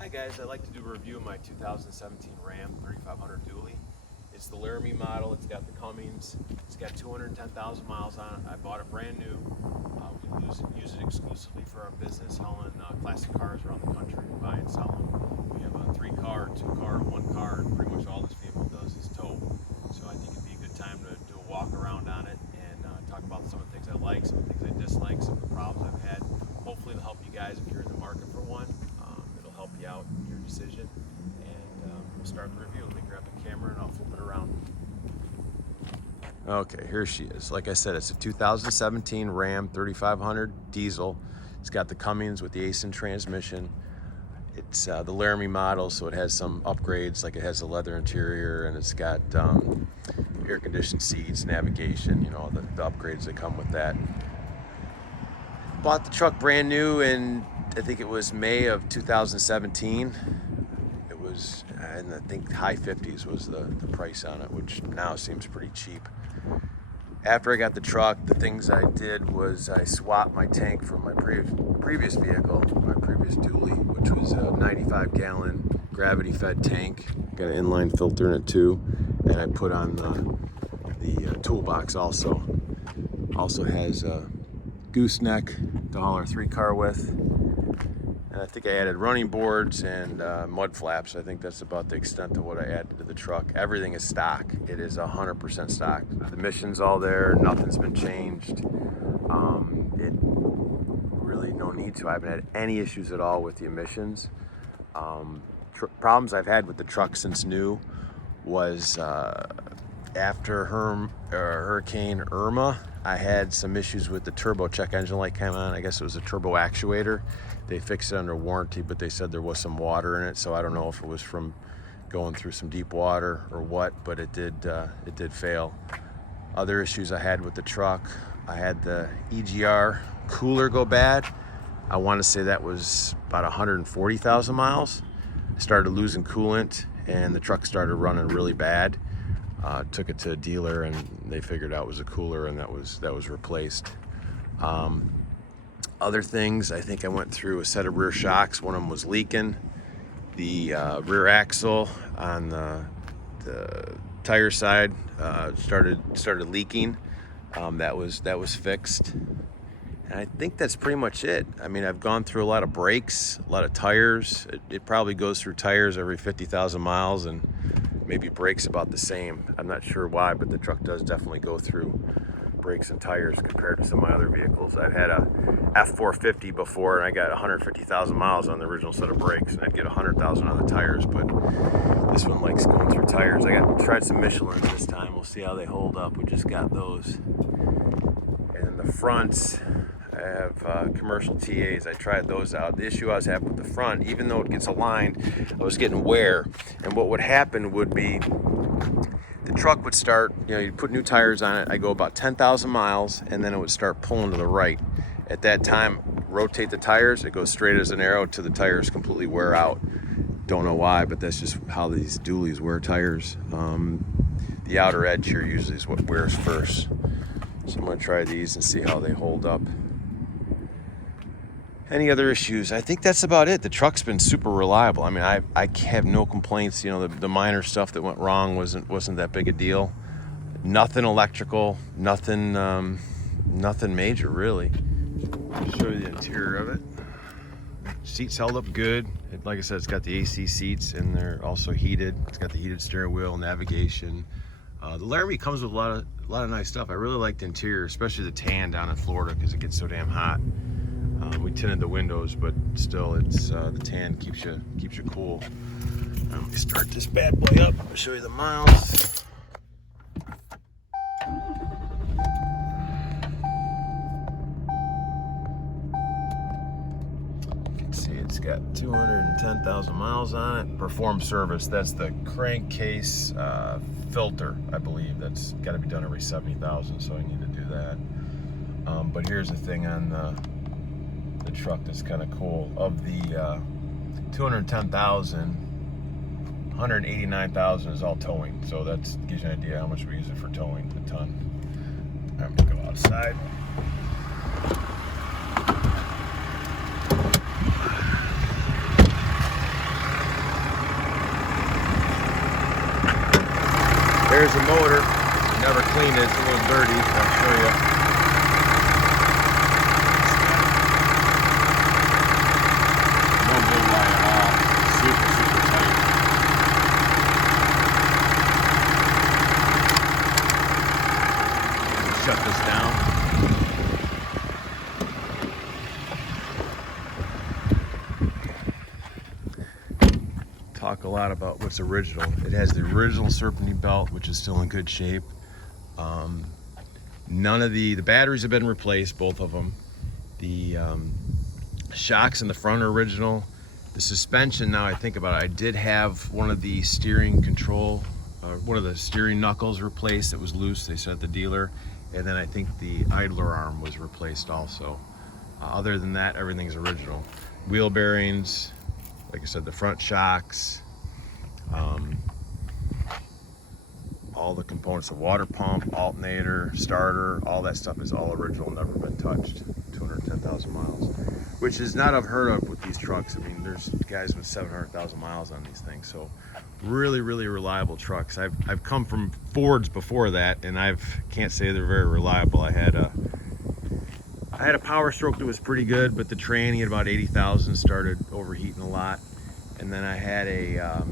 Hi guys, I'd like to do a review of my 2017 Ram 3500 dually. It's the Laramie model, it's got the Cummins, it's got 210,000 miles on it. I bought it brand new. We use it exclusively for our business, hauling classic cars around the country, buy and sell them. We have a 3-car, 2-car, 1-car, and pretty much all this vehicle does is tow. So I think it'd be a good time to do a walk around on it and talk about some of the things I like, some of the things I dislike, some of the problems I've had. Hopefully it'll help you guys if you're in the market for one. It'll help you out in your decision, and we'll start the review. Let me grab the camera and I'll flip it around. Okay, here she is. Like I said, it's a 2017 Ram 3500 diesel. It's got the Cummins with the Aisin transmission. It's the Laramie model, so it has some upgrades, like it has a leather interior and it's got air-conditioned seats, navigation, you know, the upgrades that come with that. Bought the truck brand new in, I think it was May of 2017. It was, and I think high 50s was the price on it, which now seems pretty cheap. After I got the truck, the things I did was I swapped my tank from my previous vehicle, my previous dually, which was a 95-gallon gravity-fed tank. Got an inline filter in it too, and I put on the toolbox also. Also has a gooseneck to haul our 3-car with. And I think I added running boards and mud flaps. I think that's about the extent of what I added to the truck. Everything is stock. It is 100% stock. The emissions all there. Nothing's been changed. It really no need to. I haven't had any issues at all with the emissions. Problems I've had with the truck since new was after Hurricane Irma. I had some issues with the turbo check engine light came on. I guess it was a turbo actuator. They fixed it under warranty, but they said there was some water in it, so I don't know if it was from going through some deep water or what, but it did fail. Other issues I had with the truck, I had the EGR cooler go bad. I want to say that was about 140,000 miles. I started losing coolant and the truck started running really bad. Took it to a dealer and they figured out it was a cooler, and that was replaced. Other things, I think I went through a set of rear shocks. One of them was leaking. The rear axle on the tire side started leaking. That was fixed. And I think that's pretty much it. I mean, I've gone through a lot of brakes, a lot of tires. It probably goes through tires every 50,000 miles, and maybe brakes about the same. I'm not sure why, but the truck does definitely go through brakes and tires compared to some of my other vehicles. I've had a F450 before, and I got 150,000 miles on the original set of brakes, and I'd get 100,000 on the tires, but this one likes going through tires. Tried some Michelins this time. We'll see how they hold up. We just got those. And in the fronts, I have commercial TAs. I tried those out. The issue I was having with the front, even though it gets aligned, I was getting wear. And what would happen would be the truck would start, you know, you'd put new tires on it. I go about 10,000 miles, and then it would start pulling to the right. At that time, rotate the tires, it goes straight as an arrow till the tires completely wear out. Don't know why, but that's just how these dualies wear tires. The outer edge here usually is what wears first. So I'm gonna try these and see how they hold up. Any other issues? I think that's about it. The truck's been super reliable. I mean, I have no complaints. You know, the minor stuff that went wrong wasn't that big a deal. Nothing electrical, nothing major really. I'll show you the interior of it. Seats held up good. Like I said, it's got the AC seats, and they're also heated. It's got the heated steering wheel, navigation. The Laramie comes with a lot of nice stuff. I really like the interior, especially the tan down in Florida because it gets so damn hot. We tinted the windows, but still, it's the tan keeps you cool. Let me start this bad boy up. I'll show you the miles. You can see it's got 210,000 miles on it. Perform service. That's the crankcase filter, I believe. That's got to be done every 70,000, so I need to do that. But here's the thing on the truck that's kind of cool. Of the 210,000, 189,000 is all towing, so that gives you an idea how much we use it for towing a ton. I'm gonna go outside. There's the motor. Never cleaned it. It's a little dirty. I'll show you. No blue line at all. Super, super tight. Shut this down. Talk a lot about what's original. It has the original serpentine belt, which is still in good shape. None of the batteries have been replaced, both of them. The shocks in the front are original. The suspension, now I think about it, I did have one of the steering control, one of the steering knuckles replaced that was loose, they said at the dealer. And then I think the idler arm was replaced also. Other than that, everything's original. Wheel bearings, like I said, the front shocks, all the components, the water pump, alternator, starter, all that stuff is all original, never been touched. 210,000 miles, which is not unheard of with these trucks. I mean, there's guys with 700,000 miles on these things, so really, really reliable trucks. I've come from Fords before that, and can't say they're very reliable. I had a Power Stroke that was pretty good, but the tranny at about 80,000 started overheating a lot. And then I had a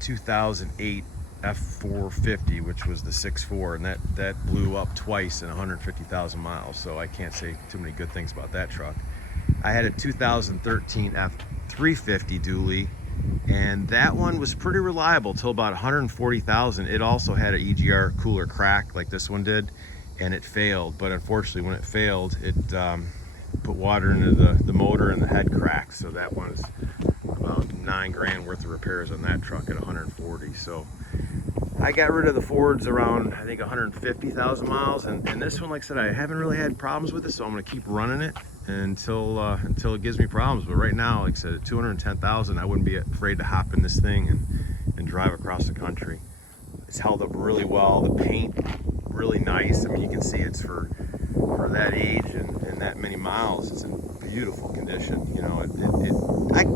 2008 F450, which was the 6.4, and that blew up twice in 150,000 miles. So I can't say too many good things about that truck. I had a 2013 F350 dually, and that one was pretty reliable till about 140,000. It also had an EGR cooler crack like this one did, and it failed. But unfortunately, when it failed, it put water into the motor and the head cracked. So that one was about $9 grand worth of repairs on that truck at 140. So I got rid of the Fords around, I think, 150,000 miles, and this one, like I said, I haven't really had problems with it, so I'm going to keep running it until it gives me problems. But right now, like I said, at 210,000, I wouldn't be afraid to hop in this thing and drive across the country. It's held up really well. The paint, really nice. I mean, you can see it's for that age and that many miles. It's in beautiful condition. You know,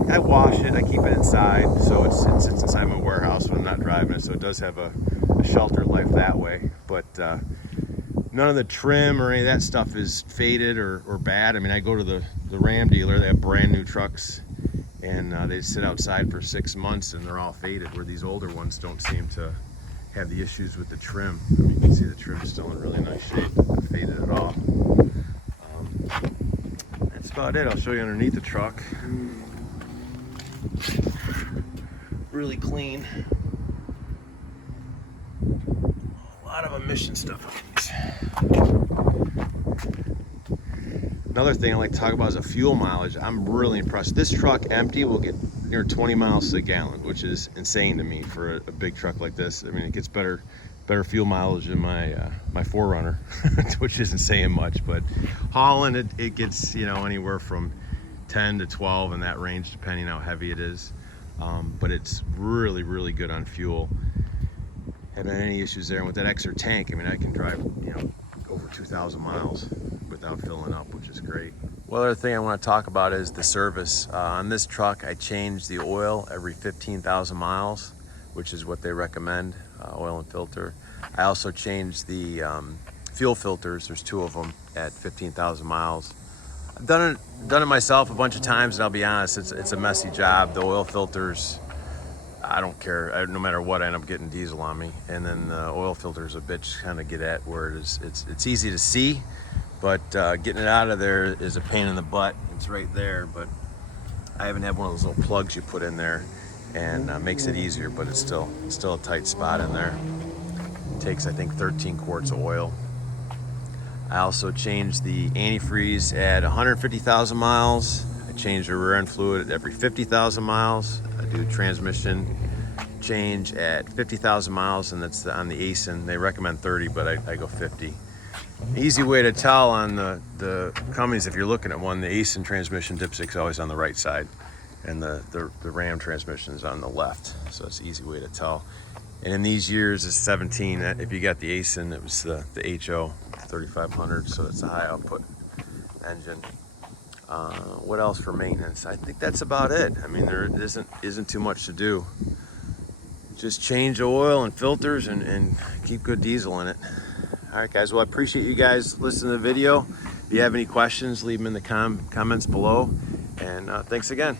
I wash it. I keep it inside, so it sits inside my warehouse when I'm not driving it. So it does have a sheltered life that way. But none of the trim or any of that stuff is faded or bad. I mean, I go to the Ram dealer. They have brand new trucks, and they sit outside for 6 months, and they're all faded. Where these older ones don't seem to have the issues with the trim. I mean, you can see the trim's still in really nice shape. Not faded at all. That's about it. I'll show you underneath the truck. Really clean. A lot of emission stuff on these. Another thing I like to talk about is a fuel mileage. I'm really impressed. This truck empty will get near 20 miles to the gallon, which is insane to me for a big truck like this. I mean, it gets better fuel mileage than my 4Runner, which isn't saying much, but hauling it gets, you know, anywhere from 10 to 12 in that range, depending how heavy it is. But it's really, really good on fuel. Haven't had any issues there. And with that extra tank, I mean, I can drive, you know, over 2,000 miles without filling up, which is great. One other thing I want to talk about is the service. On this truck, I change the oil every 15,000 miles, which is what they recommend, oil and filter. I also change the fuel filters. There's 2 of them at 15,000 miles. I've done it myself a bunch of times, and I'll be honest, it's a messy job. The oil filters, I don't care. No matter what, I end up getting diesel on me. And then the oil filters a bitch kind of get at where it's easy to see, but getting it out of there is a pain in the butt. It's right there, but I haven't had one of those little plugs you put in there, and makes it easier, but it's still a tight spot in there. It takes, I think, 13 quarts of oil. I also changed the antifreeze at 150,000 miles. I change the rear end fluid at every 50,000 miles. I do transmission change at 50,000 miles, and that's on the Aisin. They recommend 30, but I go 50. Easy way to tell on the Cummins, if you're looking at one, the Aisin transmission dipstick's always on the right side, and the Ram transmission is on the left. So it's an easy way to tell. And in these years, it's 17. If you got the Aisin, it was the HO 3500, so that's a high output engine. What else for maintenance? I think that's about it. I mean, there isn't too much to do. just change the oil and filters and keep good diesel in it. All right, guys. Well, I appreciate you guys listening to the video. If you have any questions, leave them in the comments below. And thanks again.